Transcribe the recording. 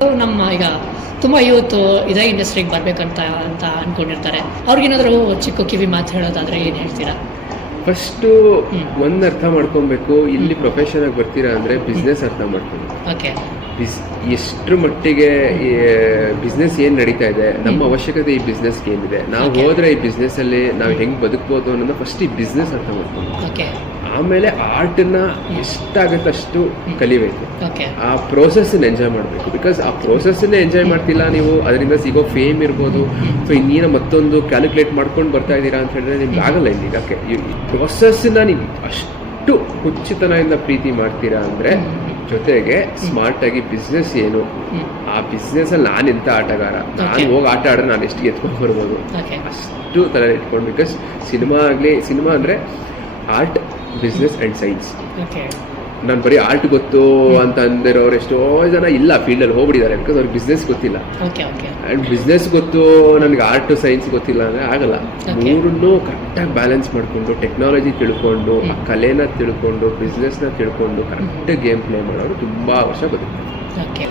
ನಮ್ಮ ಈಗ ತುಂಬ ಯೂತು ಇದೇ ಇಂಡಸ್ಟ್ರಿಗೆ ಬರಬೇಕಂತ ಅಂದ್ಕೊಂಡಿರ್ತಾರೆ. ಅವ್ರಿಗೇನಾದರೂ ಚಿಕ್ಕ ಕಿವಿ ಮಾತು ಹೇಳೋದಾದರೆ ಏನು ಹೇಳ್ತೀರಾ? ಫಸ್ಟು ಒಂದು ಅರ್ಥ ಮಾಡ್ಕೊಬೇಕು, ಇಲ್ಲಿ ಪ್ರೊಫೆಷನಾಗಿ ಬರ್ತೀರಾ ಅಂದರೆ ಬಿಸ್ನೆಸ್ ಅರ್ಥ ಮಾಡ್ಕೊಬೇಕು. ಓಕೆ. ಎಷ್ಟರ ಮಟ್ಟಿಗೆ ಬಿಸ್ನೆಸ್ ಏನು ನಡೀತಾ ಇದೆ, ನಮ್ಮ ಅವಶ್ಯಕತೆ ಈ ಬಿಸ್ನೆಸ್ಗೆ ಏನಿದೆ, ನಾವು ಹೋದರೆ ಈ ಬಿಸ್ನೆಸ್ಸಲ್ಲಿ ನಾವು ಹೆಂಗೆ ಬದುಕ್ಬೋದು ಅನ್ನೋದನ್ನ ಫಸ್ಟ್ ಈ ಬಿಸ್ನೆಸ್ ಅರ್ಥ ಮಾಡ್ಕೊಬೇಕು. ಓಕೆ. ಆಮೇಲೆ ಆರ್ಟನ್ನ ಎಷ್ಟಾಗುತ್ತೆ ಅಷ್ಟು ಕಲಿಬೇಕು. ಓಕೆ. ಆ ಪ್ರೋಸೆಸ್ಸನ್ನ ಎಂಜಾಯ್ ಮಾಡಬೇಕು. ಬಿಕಾಸ್ ಆ ಪ್ರೋಸೆಸ್ಸನ್ನೇ ಎಂಜಾಯ್ ಮಾಡ್ತಿಲ್ಲ ನೀವು, ಅದರಿಂದ ಸಿಗೋ ಫೇಮ್ ಇರ್ಬೋದು, ಸೊ ಇನ್ನೇನೋ ಮತ್ತೊಂದು ಕ್ಯಾಲ್ಕುಲೇಟ್ ಮಾಡ್ಕೊಂಡು ಬರ್ತಾ ಇದ್ದೀರಾ ಅಂತ ಹೇಳಿದ್ರೆ ನಿಮ್ಗೆ ಆಗಲ್ಲ. ಇಲ್ಲಿ ಯಾಕೆ ಈ ಪ್ರೋಸೆಸ್ಸನ್ನ ನೀವು ಅಷ್ಟು ಹುಚ್ಚುತನದಿಂದ ಪ್ರೀತಿ ಮಾಡ್ತೀರಾ ಅಂದರೆ, ಜೊತೆಗೆ ಸ್ಮಾರ್ಟ್ ಆಗಿ ಬಿಸ್ನೆಸ್ ಏನು, ಆ ಬಿಸ್ನೆಸ್ ಅಲ್ಲಿ ನಾನು ಎಂತ ಆಟಗಾರ, ನಾನು ಹೋಗಿ ಆಟ ಆಡಿದ್ರೆ ನಾನು ಎಷ್ಟು ಎತ್ಕೊಂಡು ಬರ್ಬೋದು ಅಷ್ಟು ತಲೆ ಇಟ್ಕೊಂಡು. ಬಿಕಾಸ್ ಸಿನಿಮಾ ಅಂದರೆ ಆರ್ಟ್, ಬಿಸ್ನೆಸ್ ಆ್ಯಂಡ್ ಸೈನ್ಸ್. ನಾನು ಬರೀ ಆರ್ಟ್ ಗೊತ್ತು ಅಂತ ಅಂದಿರೋರು ಎಷ್ಟೋ ಜನ ಇಲ್ಲ ಫೀಲ್ಡಲ್ಲಿ ಹೋಗ್ಬಿಟ್ಟಿದ್ದಾರೆ. ಬಿಕಾಸ್ ಅವ್ರಿಗೆ ಬಿಸ್ನೆಸ್ ಗೊತ್ತಿಲ್ಲ. ಆ್ಯಂಡ್ ಬಿಸ್ನೆಸ್ ಗೊತ್ತು, ನನಗೆ ಆರ್ಟ್ ಸೈನ್ಸ್ ಗೊತ್ತಿಲ್ಲ ಅಂದರೆ ಆಗಲ್ಲ. ಮೂರನ್ನೂ ಕರೆಕ್ಟಾಗಿ ಬ್ಯಾಲೆನ್ಸ್ ಮಾಡಿಕೊಂಡು, ಟೆಕ್ನಾಲಜಿ ತಿಳ್ಕೊಂಡು, ಆ ಕಲೆನ ತಿಳ್ಕೊಂಡು, ಬಿಸ್ನೆಸ್ನ ತಿಳ್ಕೊಂಡು ಕರೆಕ್ಟಾಗಿ ಗೇಮ್ ಪ್ಲೇ ಮಾಡೋರು ತುಂಬ ವರ್ಷ ಬದುಕ್ತಾರೆ.